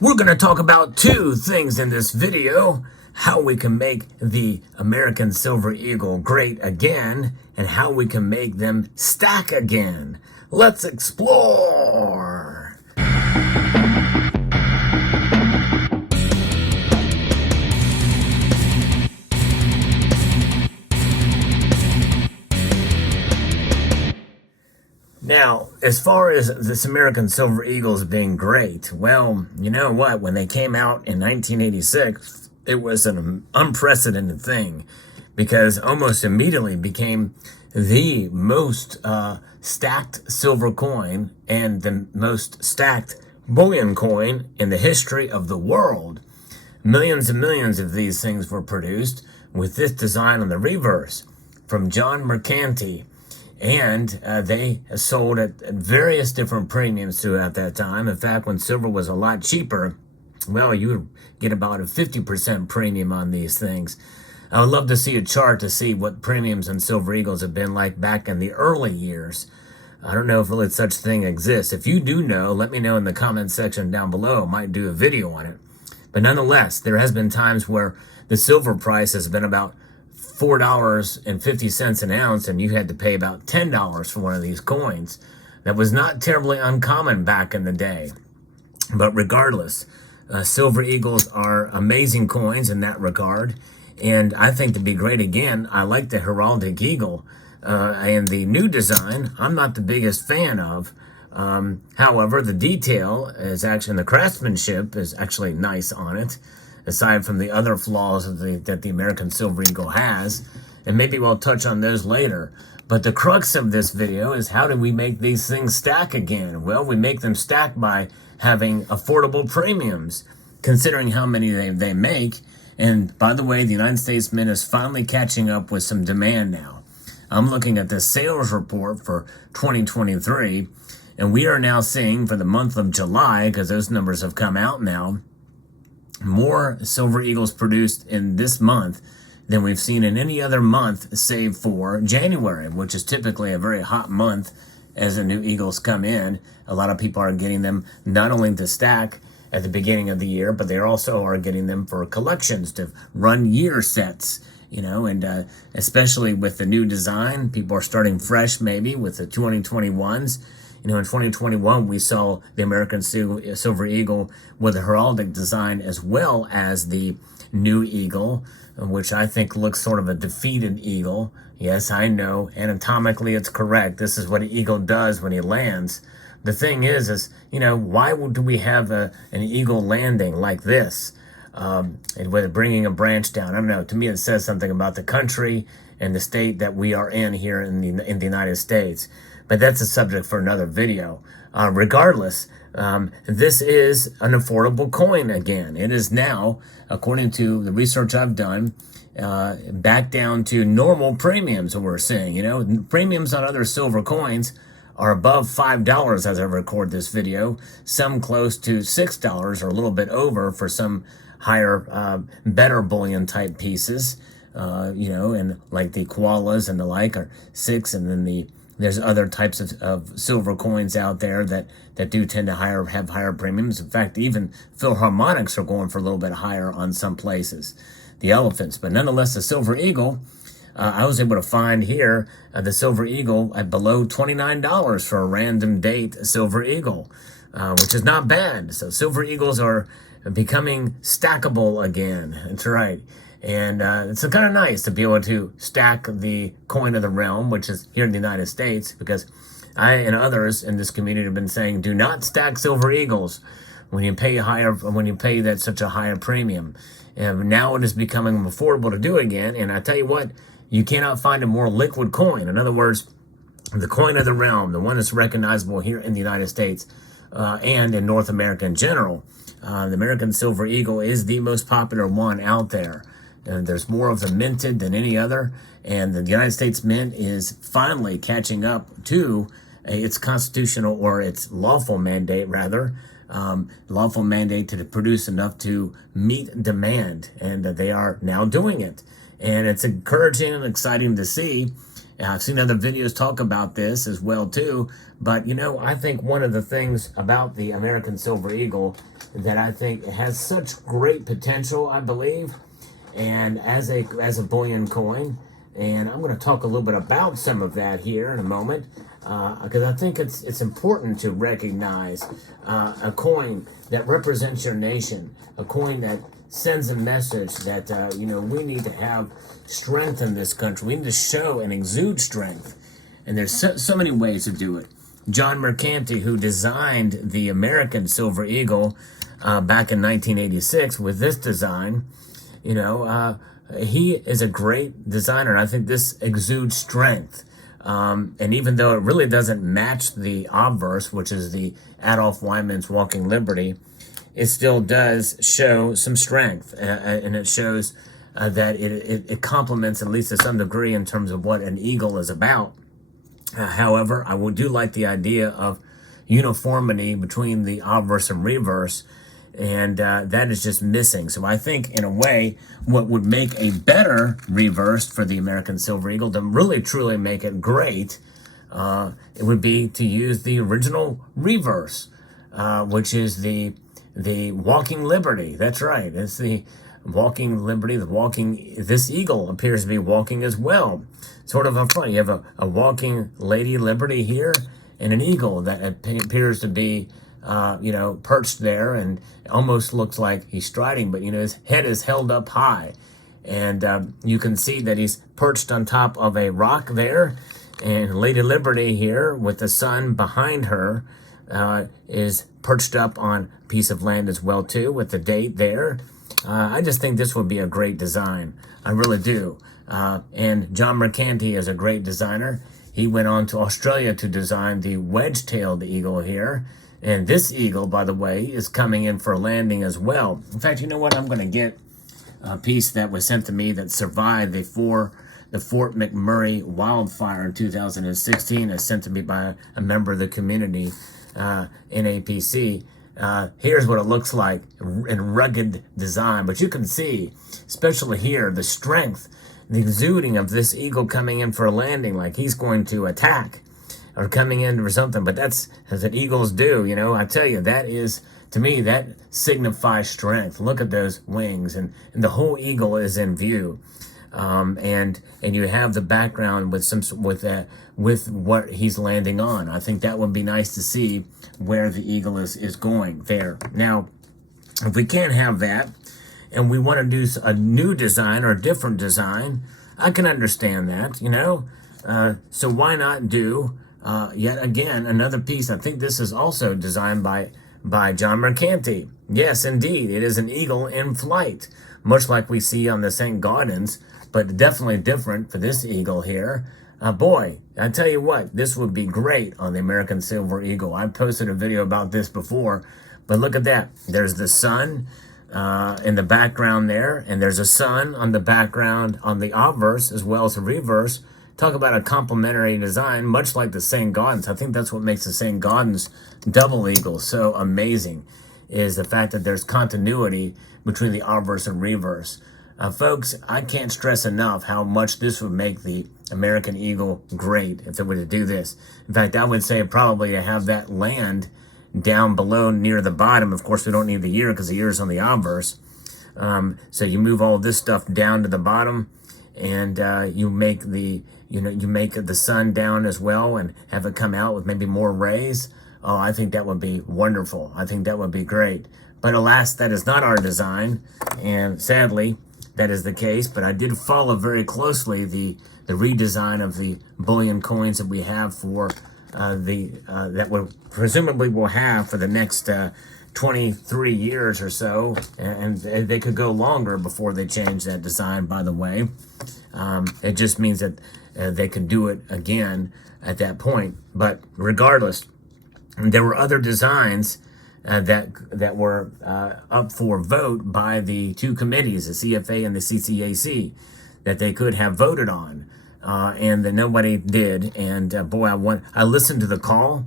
We're going to talk about two things in this video: how we can make the American Silver Eagle great again, and how we can make them stack again. Let's explore. Now, as far as this American Silver Eagles being great, well, you know what? When they came out in 1986, it was an unprecedented thing because almost immediately became the most stacked silver coin and the most stacked bullion coin in the history of the world. Millions and millions of these things were produced with this design on the reverse from John Mercanti. And they sold at various different premiums throughout that time. In fact, when silver was a lot cheaper, well, you would get about a 50% premium on these things. I would love to see a chart to see what premiums on Silver Eagles have been like back in the early years. I don't know if really such thing exists. If you do know, let me know in the comment section down below. I might do a video on it. But nonetheless, there has been times where the silver price has been about $4.50 an ounce, and you had to pay about $10 for one of these coins. That was not terribly uncommon back in the day. But regardless, Silver Eagles are amazing coins in that regard. And I think to be great again, I like the heraldic eagle. And the new design, I'm not the biggest fan of. However, the detail is actually, and the craftsmanship is actually nice on it, aside from the other flaws that the American Silver Eagle has. And maybe we'll touch on those later. But the crux of this video is, how do we make these things stack again? Well, we make them stack by having affordable premiums, considering how many they make. And by the way, the United States Mint is finally catching up with some demand now. I'm looking at the sales report for 2023, and we are now seeing for the month of July, because those numbers have come out now, more Silver Eagles produced in this month than we've seen in any other month save for January, which is typically a very hot month as the new Eagles come in. A lot of people are getting them not only to stack at the beginning of the year, but they also are getting them for collections to run year sets, and especially with the new design, people are starting fresh maybe with the 2021s. In 2021, we saw the American Silver Eagle with a heraldic design as well as the new eagle, which I think looks sort of a defeated eagle. Yes, I know, anatomically it's correct. This is what an eagle does when he lands. The thing is why do we have an eagle landing like this? And with bringing a branch down, I don't know. To me, it says something about the country and the state that we are in here in the United States. But that's a subject for another video. Regardless, this is an affordable coin again. It is now, according to the research I've done, back down to normal premiums that we're seeing. Premiums on other silver coins are above $5 as I record this video. Some close to $6 or a little bit over for some higher, better bullion type pieces. And like the koalas and the like are $6, and then there's other types of silver coins out there that do tend to have higher premiums. In fact, even Philharmonics are going for a little bit higher on some places, the elephants. But nonetheless, the Silver Eagle, I was able to find here the Silver Eagle at below $29 for a random date Silver Eagle, which is not bad. So Silver Eagles are becoming stackable again. That's right. And it's kind of nice to be able to stack the coin of the realm, which is here in the United States, because I and others in this community have been saying, do not stack Silver Eagles when you pay that such a higher premium. And now it is becoming affordable to do again. And I tell you what, you cannot find a more liquid coin. In other words, the coin of the realm, the one that's recognizable here in the United States and in North America in general. The American Silver Eagle is the most popular one out there. And there's more of them minted than any other, and the United States Mint is finally catching up to its constitutional, or its lawful mandate rather, to produce enough to meet demand, and they are now doing it. And it's encouraging and exciting to see. I've seen other videos talk about this as well too, but I think one of the things about the American Silver Eagle that I think has such great potential, I believe, and as a bullion coin, and I'm going to talk a little bit about some of that here in a moment, because I think it's important to recognize a coin that represents your nation, a coin that sends a message that we need to have strength in this country. We need to show and exude strength, and there's so many ways to do it. John Mercanti, who designed the American Silver Eagle back in 1986 with this design, he is a great designer. I think this exudes strength. And even though it really doesn't match the obverse, which is the Adolf Wyman's Walking Liberty, it still does show some strength. And it shows that it complements, at least to some degree, in terms of what an eagle is about. However, I do like the idea of uniformity between the obverse and reverse, and that is just missing. So I think, in a way, what would make a better reverse for the American Silver Eagle to really truly make it great, it would be to use the original reverse, which is the Walking Liberty. That's right. It's the Walking Liberty. This eagle appears to be walking as well. Sort of up front, you have a walking Lady Liberty here, and an eagle that appears to be perched there, and almost looks like he's striding, but his head is held up high, and you can see that he's perched on top of a rock there, and Lady Liberty here with the sun behind her is perched up on a piece of land as well too, with the date there. I just think this would be a great design. I really do. And John Mercanti is a great designer. He went on to Australia to design the wedge-tailed eagle here. And this eagle, by the way, is coming in for a landing as well. In fact, you know what? I'm going to get a piece that was sent to me that survived the Fort McMurray wildfire in 2016. It's sent to me by a member of the community in APC. Here's what it looks like in rugged design. But you can see, especially here, the strength, the exuding of this eagle coming in for a landing, like he's going to attack or coming in for something. But that's as the eagles do, I tell you, that is, to me, that signifies strength. Look at those wings, and the whole eagle is in view. And you have the background with what he's landing on. I think that would be nice to see where the eagle is going there. Now, if we can't have that, and we want to do a new design or a different design, I can understand that, so why not do yet again another piece? I think this is also designed by John Mercanti. Yes, indeed, it is an eagle in flight, much like we see on the St. Gaudens, but definitely different for this eagle here. Boy, I tell you what, this would be great on the American Silver Eagle. I posted a video about this before, but look at that. There's the sun in the background there, and there's a sun on the background on the obverse as well as the reverse. Talk about a complementary design, much like the St. Gaudens. I think that's what makes the St. Gaudens double eagle so amazing, is the fact that there's continuity between the obverse and reverse. Folks, I can't stress enough how much this would make the American Eagle great if they were to do this. In fact, I would say probably to have that land down below near the bottom. Of course, we don't need the ear because the ear is on the obverse. So you move all this stuff down to the bottom, and you make the sun down as well, and have it come out with maybe more rays. Oh, I think that would be wonderful. I think that would be great. But alas, that is not our design, and sadly, that is the case. But I did follow very closely the redesign of the bullion coins that we have for that we presumably will have for the next 23 years or so, and they could go longer before they change that design, by the way. It just means that they can do it again at that point. But regardless, there were other designs that were up for vote by the two committees, the CFA and the CCAC, that they could have voted on, and that nobody did. And boy, I listened to the call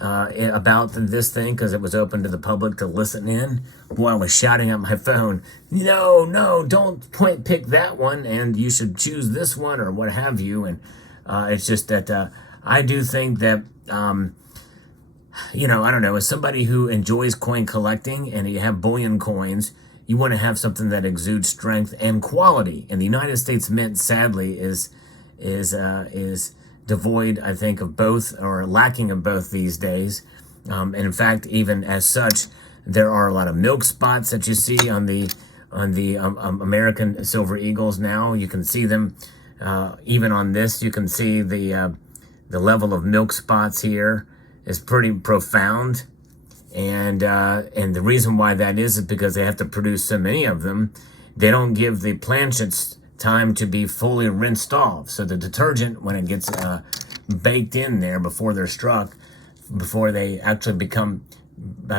about this thing because it was open to the public to listen in. Boy, I was shouting at my phone, no, don't pick that one, and you should choose this one, or what have you. And It's just that I do think that, I don't know, as somebody who enjoys coin collecting and you have bullion coins, you want to have something that exudes strength and quality. And the United States Mint, sadly, is devoid, I think, of both, or lacking of both these days. And in fact, even as such, there are a lot of milk spots that you see on the American Silver Eagles now. You can see them even on this. You can see the level of milk spots here is pretty profound. And the reason why that is because they have to produce so many of them. They don't give the planchets time to be fully rinsed off. So the detergent, when it gets baked in there before they're struck, before they actually become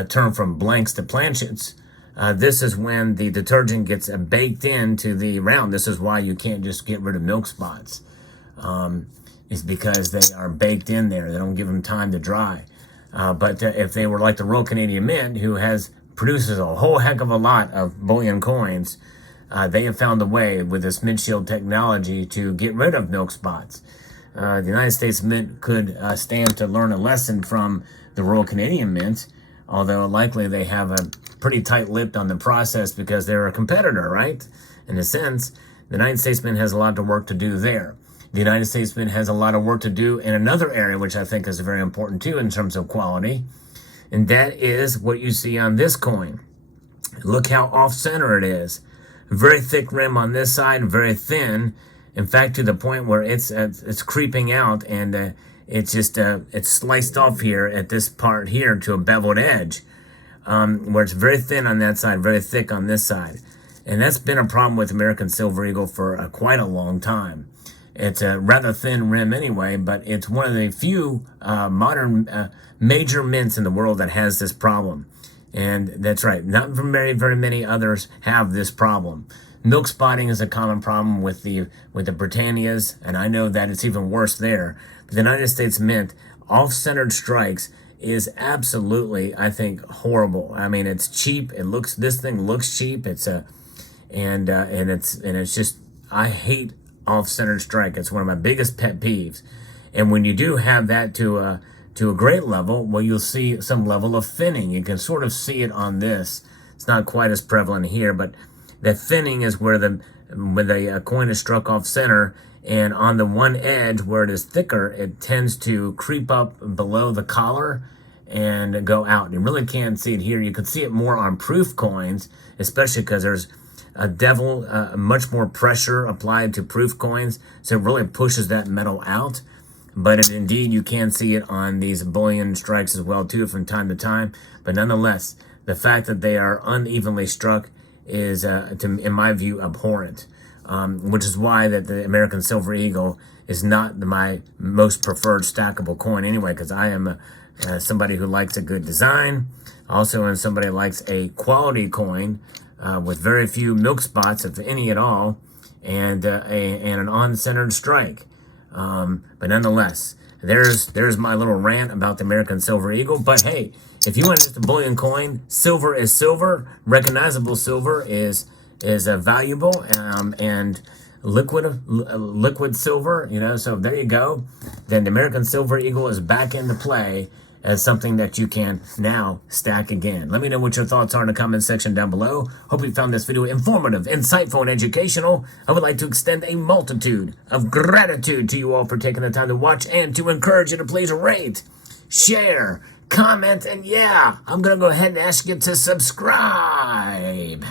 turned from blanks to planchets, this is when the detergent gets baked into the round. This is why you can't just get rid of milk spots. Is because they are baked in there. They don't give them time to dry. But if they were like the Royal Canadian Mint, who produces a whole heck of a lot of bullion coins, they have found a way with this mint shield technology to get rid of milk spots. The United States Mint could stand to learn a lesson from the Royal Canadian Mint, although likely they have a pretty tight-lipped on the process because they're a competitor, right? In a sense, the United States Mint has a lot of work to do there. The United States Mint has a lot of work to do in another area, which I think is very important too in terms of quality, and that is what you see on this coin. Look how off-center it is. Very thick rim on this side, very thin. In fact, to the point where it's creeping out, and it's sliced off here at this part here to a beveled edge, where it's very thin on that side, very thick on this side. And that's been a problem with American Silver Eagle for quite a long time. It's a rather thin rim anyway, but it's one of the few modern major mints in the world that has this problem. And that's right, not very, very many others have this problem. Milk spotting is a common problem with the Britannias, and I know that it's even worse there. But the United States Mint, off-centered strikes, is absolutely, I think, horrible. I mean, it's cheap. This thing looks cheap. It's just, I hate off-centered strike. It's one of my biggest pet peeves. And when you do have that to a great level, well, you'll see some level of thinning. You can sort of see it on this. It's not quite as prevalent here, but the thinning is where the coin is struck off center, and on the one edge where it is thicker, it tends to creep up below the collar and go out. You really can't see it here. You can see it more on proof coins, especially because there's much more pressure applied to proof coins, so it really pushes that metal out. But indeed, you can see it on these bullion strikes as well too from time to time. But nonetheless, the fact that they are unevenly struck is, in my view, abhorrent. Which is why that the American Silver Eagle is not my most preferred stackable coin anyway, because I am somebody who likes a good design, also and somebody who likes a quality coin with very few milk spots, if any at all, and an on-centered strike. But nonetheless, there's my little rant about the American Silver Eagle. But hey, if you want just a bullion coin, silver is silver. Recognizable silver is valuable, and liquid silver. So there you go. Then the American Silver Eagle is back into play as something that you can now stack again. Let me know what your thoughts are in the comment section down below. Hope you found this video informative, insightful, and educational. I would like to extend a multitude of gratitude to you all for taking the time to watch, and to encourage you to please rate, share, comment, and yeah, I'm going to go ahead and ask you to subscribe.